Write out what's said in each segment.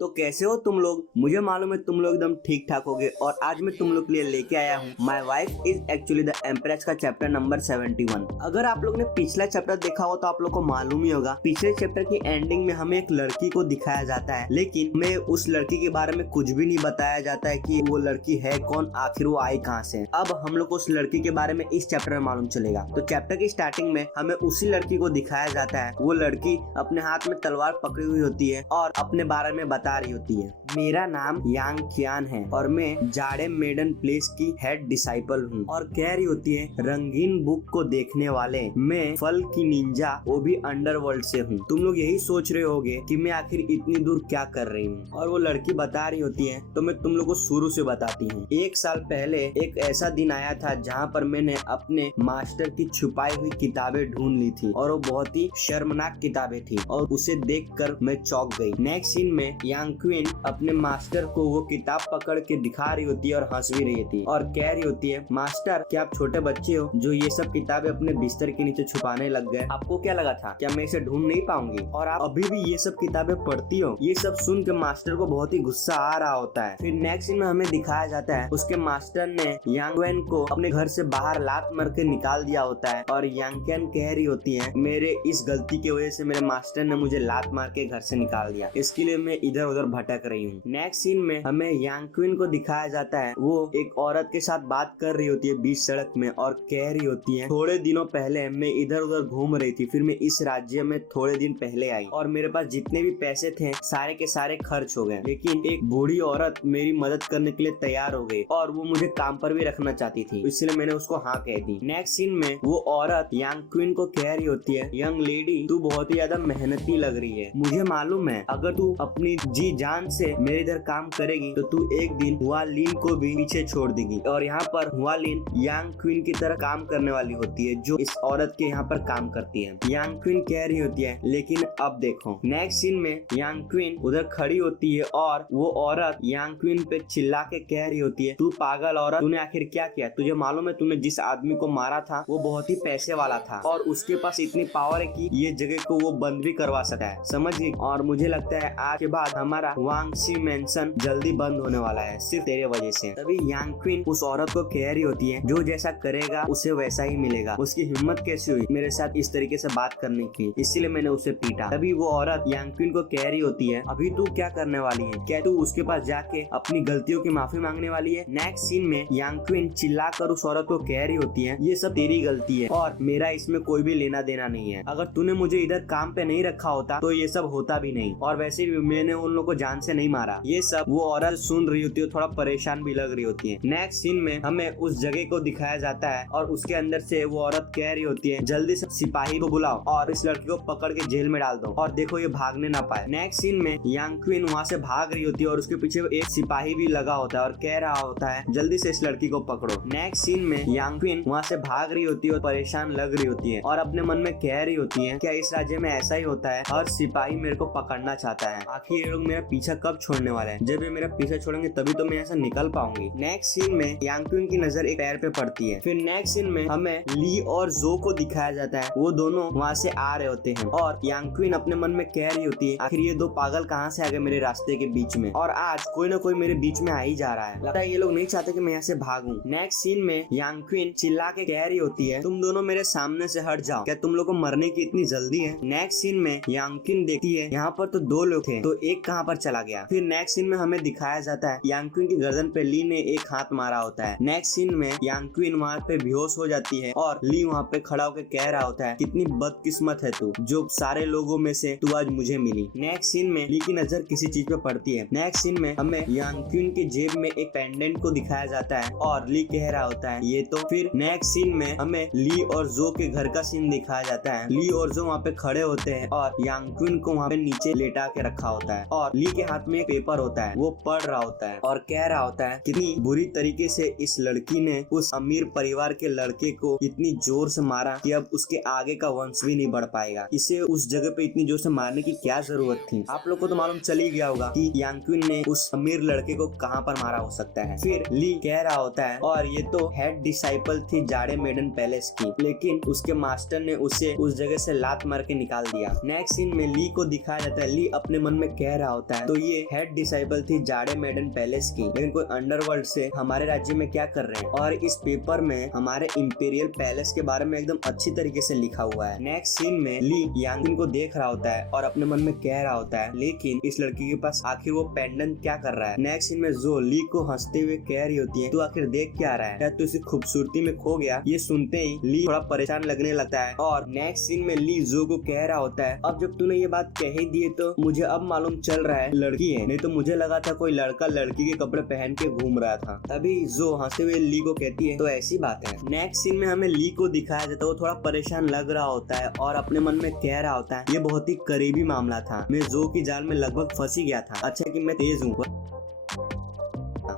तो कैसे हो तुम लोग। मुझे मालूम है तुम लोग एकदम ठीक ठाक होगे और आज मैं तुम लोग के लिए लेके आया हूँ my wife is actually the empress का चैप्टर नंबर 71। अगर आप लोग ने पिछला चैप्टर देखा हो तो आप लोग को मालूम ही होगा। पिछले चैप्टर की एंडिंग में हमें एक लड़की को दिखाया जाता है, लेकिन हमें उस लड़की के बारे में कुछ भी नहीं बताया जाता है कि वो लड़की है कौन, आखिर वो आई कहाँ से। अब हम लोग को उस लड़की के बारे में इस चैप्टर में मालूम चलेगा। तो चैप्टर की स्टार्टिंग में हमें उसी लड़की को दिखाया जाता है। वो लड़की अपने हाथ में तलवार पकड़ी हुई होती है और अपने बारे में बता रही होती है, मेरा नाम यांग ख्यान है और मैं जाड़े मेडन प्लेस की हेड डिसाइपल हूँ। और कह रही होती है, रंगीन बुक को देखने वाले, मैं फल की निंजा, वो भी अंडरवर्ल्ड से हूँ। तुम लोग यही सोच रहे होगे कि मैं आखिर इतनी दूर क्या कर रही हूँ। और वो लड़की बता रही होती है, तो मैं तुम लोग को शुरू से बताती हूँ। 1 साल पहले एक ऐसा दिन आया था जहाँ पर मैंने अपने मास्टर की छुपाई हुई किताबें ढूंढ ली थी और वो बहुत ही शर्मनाक किताबें थी और उसे देखकर मैं चौंक गई। नेक्स्ट सीन में यांग क्वीन अपने मास्टर को वो किताब पकड़ के दिखा रही होती है और हंस भी रही थी और कह रही होती है, मास्टर क्या आप छोटे बच्चे हो जो ये सब किताबें अपने बिस्तर के नीचे छुपाने लग गए? आपको क्या लगा था क्या मैं इसे ढूंढ नहीं पाऊंगी और आप अभी भी ये सब किताबें पढ़ती हो? ये सब सुन के मास्टर को बहुत ही गुस्सा आ रहा होता है। फिर नेक्स्ट सीन में हमें दिखाया जाता है उसके मास्टर ने यांग वेन को अपने घर से बाहर लात मार के निकाल दिया होता है और यांग कैन कह रही होती है, मेरे इस गलती की वजह से मेरे मास्टर ने मुझे लात मार के घर से निकाल दिया, इसके लिए मैं इधर उधर भटक रही हूँ। नेक्स्ट सीन में हमें यांग क्वीन को दिखाया जाता है, वो एक औरत के साथ बात कर रही होती है बीच सड़क में और कह रही होती है, थोड़े दिनों पहले मैं इधर उधर घूम रही थी, फिर मैं इस राज्य में थोड़े दिन पहले आई और मेरे पास जितने भी पैसे थे सारे के सारे खर्च हो गए, लेकिन एक बूढ़ी औरत मेरी मदद करने के लिए तैयार हो गई और वो मुझे काम पर भी रखना चाहती थी, इसलिए मैंने उसको हाँ कह दी। नेक्स्ट सीन में वो औरत यांग क्वीन को कह रही होती है, यंग लेडी तू बहुत ही ज्यादा मेहनती लग रही है, मुझे मालूम है अगर तू अपनी जी जान से मेरे इधर काम करेगी तो तू एक दिन हुआ लिन को भी पीछे छोड़ देगी। और यहाँ पर हुआ लिन यांग क्वीन की तरह काम करने वाली होती है जो इस औरत के यहाँ पर काम करती है। यांग क्वीन कह रही होती है, लेकिन अब देखो। नेक्स्ट सीन में यांग क्वीन उधर खड़ी होती है और वो औरत यांग क्वीन पे चिल्ला के कह रही होती है, तू पागल औरत, तूने आखिर क्या किया? तुझे मालूम है तूने जिस आदमी को मारा था वो बहुत ही पैसे वाला था और उसके पास इतनी पावर है कि ये जगह को वो बंद भी करवा सकता है, समझ गई? और मुझे लगता है आज के बाद हमारा वांग सी मेंशन जल्दी बंद होने वाला है सिर्फ तेरे वजह से। तभी यांग क्वीन उस औरत को कह रही होती है, जो जैसा करेगा उसे वैसा ही मिलेगा, उसकी हिम्मत कैसी हुई मेरे साथ इस तरीके से बात करने की, इसीलिए मैंने उसे पीटा। तभी वो औरत यांग क्वीन को कह रही होती है, अभी तू क्या करने वाली है? क्या तू उसके पास जाके अपनी गलतियों की माफी मांगने वाली है? नेक्स्ट सीन में यांग क्वीन चिल्लाकर उस औरत को कह रही होती है, ये सब तेरी गलती है और मेरा इसमें कोई भी लेना देना नहीं है, अगर तूने मुझे इधर काम पे नहीं रखा होता तो ये सब होता भी नहीं, और वैसे भी मैंने उन लोगों को जान से नहीं मारा। ये सब वो औरत सुन रही होती है, थोड़ा परेशान भी लग रही होती है। नेक्स्ट सीन में हमें उस जगह को दिखाया जाता है और उसके अंदर से वो औरत कह रही होती है, जल्दी से सिपाही को बुलाओ और इस लड़की को पकड़ के जेल में डाल दो और देखो ये भागने ना पाए। नेक्स्ट सीन में यांग क्वीन वहाँ से भाग रही होती है और उसके पीछे एक सिपाही भी लगा होता है और कह रहा होता है, जल्दी से इस लड़की को पकड़ो। नेक्स्ट सीन में यांग क्वीन वहाँ से भाग रही होती है और परेशान लग रही होती है और अपने मन में कह रही होती है, क्या इस राज्य में ऐसा ही होता है, हर सिपाही मेरे को पकड़ना चाहता है, आखिर ये लोग मेरा पीछा कब छोड़ने वाले हैं? जब ये मेरा पीछा छोड़ेंगे तभी तो मैं ऐसा निकल पाऊंगी। नेक्स्ट सीन में यांग क्वीन की नजर एक पैर पे पड़ती है। फिर नेक्स्ट सीन में हमें ली और जो को दिखाया जाता है, वो दोनों वहाँ से आ रहे होते हैं और यांग क्वीन अपने मन में कह रही होती है, आखिर ये दो पागल कहाँ से आ गए मेरे रास्ते के बीच में, और आज कोई ना कोई मेरे बीच में आ ही जा रहा है, लगता है ये लोग नहीं चाहते कि मैं यहाँ से भागूं। नेक्स्ट सीन में यांग क्वीन चिल्ला के कह रही होती है, तुम दोनों मेरे सामने से हट जाओ, क्या तुम लोग को मरने की इतनी जल्दी है? नेक्स्ट सीन में यांग क्वीन देखती है, यहाँ पर तो 2 लोग थे तो एक कहाँ पर चला गया? फिर नेक्स्ट सीन में हमें दिखाया जाता है यांग क्वीन की गर्दन पे ली ने एक हाथ मारा होता है। नेक्स्ट सीन में यांग क्वीन वहाँ पे बेहोश हो जाती है और ली वहाँ पे खड़ा होकर कह रहा होता है, कितनी बदकिस्मत है तू, जो सारे लोगों में से तू आज मुझे मिली। नेक्स्ट सीन में ली की नजर किसी चीज पे पड़ती है। नेक्स्ट सीन में हमें यांग क्वीन की जेब में एक पेंडेंट को दिखाया जाता है और ली कह रहा होता है, ये तो। फिर नेक्स्ट सीन में हमें ली और जो के घर का सीन दिखाया जाता है। ली और जो वहाँ पे खड़े होते हैं और यांग क्वीन को वहाँ पे नीचे लेटा के रखा होता है और ली के हाथ में एक पेपर होता है, वो पढ़ रहा होता है और कह रहा होता है, कितनी बुरी तरीके से इस लड़की ने उस अमीर परिवार के लड़के को इतनी जोर से मारा कि अब उसके आगे का वंश भी नहीं बढ़ पाएगा, इसे उस जगह पे इतनी जोर से मारने की क्या जरूरत थी? आप लोग को तो मालूम चल ही गया होगा कि यांग क्वीन ने उस अमीर लड़के को कहाँ पर मारा हो सकता है। फिर ली कह रहा होता है, और ये तो हेड डिसाइपल थी जाड़े मेडन पैलेस की, लेकिन उसके मास्टर ने उसे उस जगह से लात मार के निकाल दिया। नेक्स्ट सीन में ली को दिखाया जाता है, ली अपने मन में कह रहा रहा होता है तो ये हेड डिसाइबल थी जाड़े मेडन पैलेस की, लेकिन कोई अंडरवर्ल्ड से हमारे राज्य में क्या कर रहे हैं। और इस पेपर में हमारे इंपीरियल पैलेस के बारे में एकदम अच्छी तरीके से लिखा हुआ है। नेक्स्ट सीन में ली यांगपिन को देख रहा होता है और अपने मन में कह रहा होता है लेकिन इस लड़की के पास आखिर वो पेंडेंट क्या कर रहा है। नेक्स्ट सीन में जो ली को हंसते हुए कह रही होती है तू आखिर देख क्या रहा है, क्या तू इसी खूबसूरती में खो गया। ये सुनते ही ली थोड़ा परेशान लगने लगता है। और नेक्स्ट सीन में ली जो को कह रहा होता है अब जब तूने ये बात कह ही दी तो मुझे अब मालूम चल रहा है लड़की है, नहीं तो मुझे लगा था कोई लड़का लड़की के कपड़े पहन के घूम रहा था। तभी जो हंसते हुए ली को कहती है तो ऐसी बात है। नेक्स्ट सीन में हमें ली को दिखाया जाता है वो थोड़ा परेशान लग रहा होता है और अपने मन में कह रहा होता है ये बहुत ही करीबी मामला था, मैं जो की जाल में लगभग फंस ही गया था, अच्छा कि मैं तेज हूँ।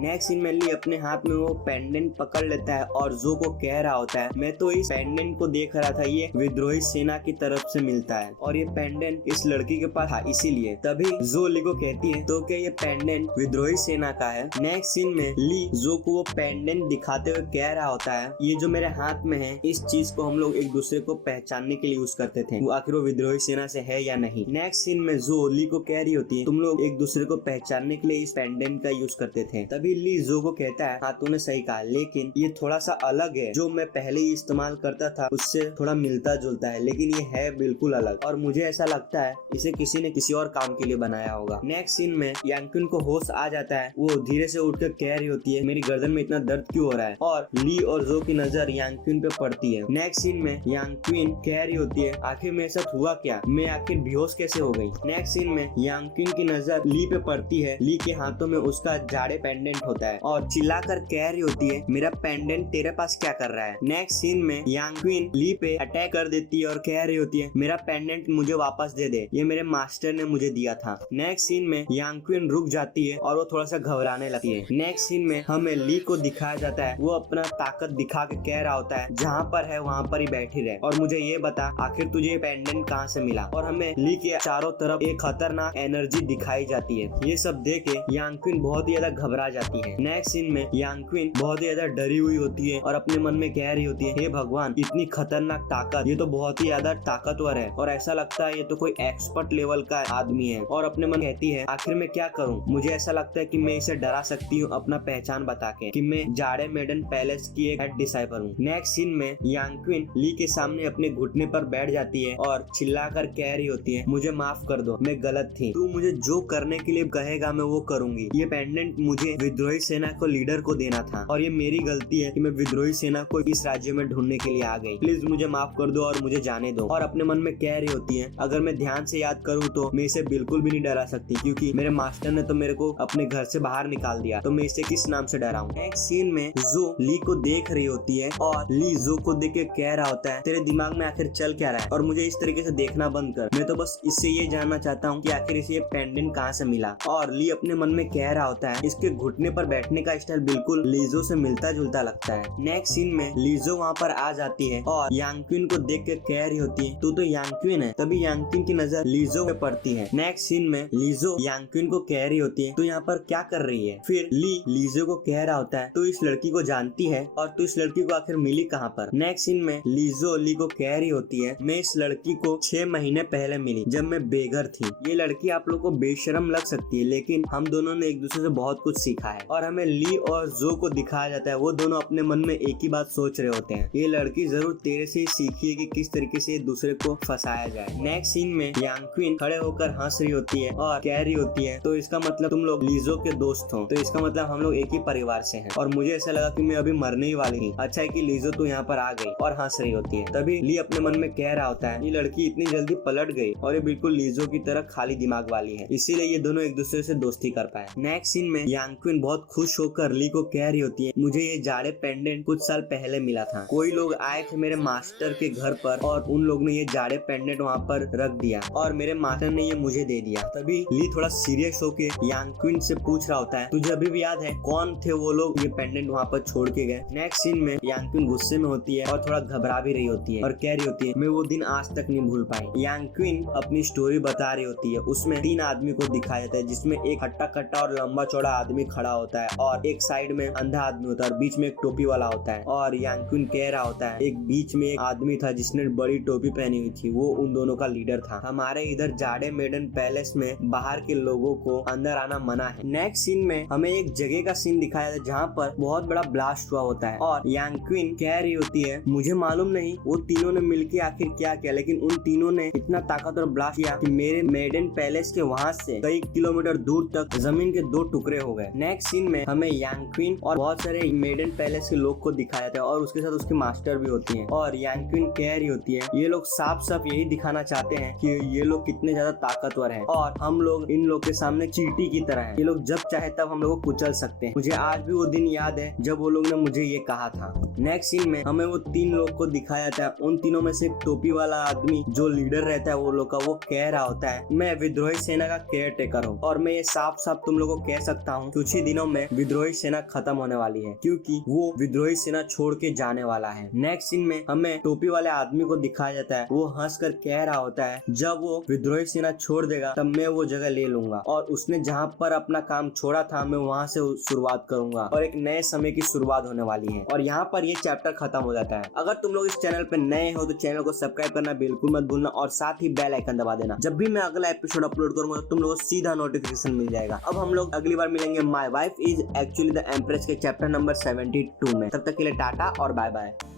नेक्स्ट सीन में ली अपने हाथ में वो पेंडेंट पकड़ लेता है और जो को कह रहा होता है मैं तो इस पेंडेंट को देख रहा था, ये विद्रोही सेना की तरफ से मिलता है और ये पेंडेंट इस लड़की के पास था इसीलिए। तभी जो ली को कहती है तो क्या ये पेंडेंट विद्रोही सेना का है। नेक्स्ट सीन में ली जो को वो पेंडेंट दिखाते हुए कह रहा होता है ये जो मेरे हाथ में है इस चीज को हम लोग एक दूसरे को पहचानने के लिए यूज करते थे, वो आखिर वो विद्रोही सेना से है या नहीं। नेक्स्ट सीन में जो ली को कह रही होती है तुम लोग एक दूसरे को पहचानने के लिए इस पेंडेंट का यूज करते थे। तभी ली जो को कहता है हाँ तूने सही कहा, लेकिन ये थोड़ा सा अलग है, जो मैं पहले ही इस्तेमाल करता था उससे थोड़ा मिलता जुलता है, लेकिन ये है बिल्कुल अलग और मुझे ऐसा लगता है इसे किसी ने किसी और काम के लिए बनाया होगा। नेक्स्ट सीन में यांगक्विन को होश आ जाता है, वो धीरे से उठकर कह रही होती है मेरी गर्दन में इतना दर्द क्यों हो रहा है और ली और जो की नजर यांगक्विन पे पड़ती है। नेक्स्ट सीन में यांगक्विन कह रही होती है आखिर मेरे साथ हुआ क्या, मैं आखिर बेहोश कैसे हो गई। नेक्स्ट सीन में यांगक्विन की नजर ली पे पड़ती है, ली के हाथों में उसका जाड़े पेंडेंट होता है और चिल्लाकर कह रही होती है मेरा पेंडेंट तेरे पास क्या कर रहा है। नेक्स्ट सीन में यांगक्विन ली पे अटैक कर देती है और कह रही होती है मेरा पेंडेंट मुझे वापस दे दे, ये मेरे मास्टर ने मुझे दिया था। नेक्स्ट सीन में यांगक्विन रुक जाती है और वो थोड़ा सा घबराने लगती है। नेक्स्ट सीन में हमें ली को दिखाया जाता है, वो अपना ताकत दिखा के कह रहा होता है जहाँ पर है वहाँ पर ही बैठी रहे और मुझे ये बता आखिर तुझे ये पेंडेंट कहाँ से मिला। और हमें ली के चारों तरफ एक खतरनाक एनर्जी दिखाई जाती है, ये सब देख के यांगक्विन बहुत ही ज्यादा घबरा जाती है। नेक्स्ट सीन में यांगक्विन बहुत ही ज्यादा डरी हुई होती है और अपने मन में कह रही होती है हे भगवान इतनी खतरनाक ताकत, ये तो बहुत ही ज्यादा ताकतवर है और ऐसा लगता है ये तो कोई एक्सपर्ट लेवल का आदमी है। और अपने मन कहती है आखिर मैं क्या करूं, मुझे ऐसा लगता है कि मैं इसे डरा सकती हूँ अपना पहचान बता के कि मैं जाड़े मेडन पैलेस की एक हेड डिसाइबल हूँ। नेक्स्ट सीन में यांगक्विन ली के सामने अपने घुटने पर बैठ जाती है और चिल्लाकर कह रही होती है मुझे माफ कर दो, मैं गलत थी, तू मुझे जो करने के लिए कहेगा मैं वो करूंगी। ये पेंडेंट मुझे विद्रोही सेना को लीडर को देना था और ये मेरी गलती है कि मैं विद्रोही सेना को इस राज्य में ढूंढने के लिए आ गई, प्लीज मुझे माफ कर दो और मुझे जाने दो। और अपने मन में कह रही होती है अगर मैं ध्यान से याद करूँ तो मैं इसे बिल्कुल भी नहीं डरा सकती, क्योंकि मेरे मास्टर ने तो मेरे को अपने घर से बाहर निकाल दिया, तो मैं इसे किस नाम से डराऊं। नेक्स्ट सीन में जो ली को देख रही होती है और ली जो को देख के कह रहा होता है तेरे दिमाग में आखिर चल क्या रहा है और मुझे इस तरीके से देखना बंद कर, मैं तो बस इससे ये जानना चाहता हूँ कि आखिर इसे ये पेंडेंट कहाँ से मिला। और ली अपने मन में कह रहा होता है इसके घुटने पर बैठने का स्टाइल बिल्कुल लीजो से मिलता जुलता लगता है। नेक्स्ट सीन में लीजो वहाँ पर आ जाती है और यांगक्विन को देख के कह रही होती है तू तो यांगक्विन है। तभी यांगक्विन की नजर लीजो पे पड़ती है। नेक्स्ट सीन में लीजो यांगक्विन को कह रही होती है तू यहाँ पर क्या कर रही है। फिर ली लीजो को कह रहा होता है तू इस लड़की को जानती है और तू इस लड़की को आखिर मिली कहाँ पर। नेक्स्ट सीन में लीजो ली को कह रही होती है मैं इस लड़की को 6 महीने पहले मिली जब मैं बेघर थी। ये लड़की आप लोग को बेशरम लग सकती है लेकिन हम दोनों ने एक दूसरे से बहुत कुछ सीखा है। और हमें ली और जो को दिखाया जाता है, वो दोनों अपने मन में एक ही बात सोच रहे होते हैं, ये लड़की जरूर तेरे से ही सीखी है कि किस तरीके से दूसरे को फंसाया जाए। नेक्स्ट सीन में यांगक्विन खड़े होकर हंस रही होती है और कह रही होती है तो इसका मतलब तुम लोग लीजो के दोस्त हो, तो इसका मतलब हम लोग एक ही परिवार से हैं और मुझे ऐसा लगा कि मैं अभी मरने ही वाली थी, अच्छा है कि लीजो तो यहाँ पर आ गई। और हंस रही होती है। तभी ली अपने मन में कह रहा होता है ये लड़की इतनी जल्दी पलट गई और ये बिल्कुल लीजो की तरह खाली दिमाग वाली है, इसीलिए ये दोनों एक दूसरे से दोस्ती कर पाए। नेक्स्ट सीन में यांगक्विन बहुत खुश होकर ली को कह रही होती है मुझे ये जाड़े पेंडेंट कुछ साल पहले मिला था, कोई लोग आए थे मेरे मास्टर के घर पर और उन लोग ने ये जाड़े पेंडेंट वहाँ पर रख दिया और मेरे मास्टर ने ये मुझे दे दिया। तभी ली थोड़ा सीरियस होके यांगक्विन से पूछ रहा होता है तुझे अभी भी याद है कौन थे वो लोग ये पेंडेंट वहाँ पर छोड़ के गए। नेक्स्ट सीन में यांगक्विन गुस्से में होती है और थोड़ा घबरा भी रही होती है और कह रही होती है मैं वो दिन आज तक नहीं भूल पाई। यांगक्विन अपनी स्टोरी बता रही होती है, उसमें 3 आदमी को दिखाया जाता है जिसमें एक हट्टा कट्टा और लंबा चौड़ा आदमी खड़ा खड़ा होता है और एक साइड में अंधा आदमी होता है और बीच में एक टोपी वाला होता है। और यांग क्विन कह रहा होता है एक बीच में एक आदमी था जिसने बड़ी टोपी पहनी हुई थी, वो उन दोनों का लीडर था। हमारे इधर जाडे मेडन पैलेस में बाहर के लोगों को अंदर आना मना है। नेक्स्ट सीन में हमें एक जगह का सीन दिखाया था जहाँ पर बहुत बड़ा ब्लास्ट हुआ होता है और यांग क्विन कह रही होती है मुझे मालूम नहीं वो तीनों ने मिलकर आखिर क्या किया, लेकिन उन तीनों ने इतना ताकतवर ब्लास्ट किया कि मेरे मेडन पैलेस के वहाँ से कई किलोमीटर दूर तक जमीन के 2 टुकड़े हो गए। नेक्स्ट सीन में हमें यांग क्विन और बहुत सारे मेडन पैलेस के लोग को दिखाया था और उसके साथ उसकी मास्टर भी होती है। और यांग क्विन कह रही होती है ये लोग साफ साफ यही दिखाना चाहते हैं कि ये लोग कितने ज्यादा ताकतवर हैं और हम लोग इन लोग के सामने चींटी की तरह हैं। ये लोग जब चाहे तब हम लोग को कुचल सकते हैं। मुझे आज भी वो दिन याद है जब वो लोग ने मुझे ये कहा था। नेक्स्ट सीन में हमें वो 3 लोग को दिखाया था। उन तीनों में से एक टोपी वाला आदमी जो लीडर रहता है वो लोग का, वो कह रहा होता है मैं विद्रोही सेना का केयर टेकर हूँ और मैं ये साफ साफ तुम लोगों को कह सकता हूँ कुछ ही दिनों में विद्रोही सेना खत्म होने वाली है क्योंकि वो विद्रोही सेना छोड़ के जाने वाला है। नेक्स्ट सीन में हमें टोपी वाले आदमी को दिखाया जाता है, वो हंसकर कह रहा होता है जब वो विद्रोही सेना छोड़ देगा तब मैं वो जगह ले लूंगा और उसने जहाँ पर अपना काम छोड़ा था मैं वहाँ से शुरुआत करूंगा और एक नए समय की शुरुआत होने वाली है। और यहाँ पर ये चैप्टर खत्म हो जाता है। अगर तुम लोग इस चैनल पे नए हो तो चैनल को सब्सक्राइब करना बिल्कुल मत भूलना और साथ ही बेल आइकन दबा देना। जब भी मैं अगला एपिसोड अपलोड करूंगा तो तुम लोगों को सीधा नोटिफिकेशन मिल जाएगा। अब हम लोग अगली बार मिलेंगे my wife is actually the empress के चैप्टर नंबर 72 में। तब तक के लिए टाटा और बाय बाय।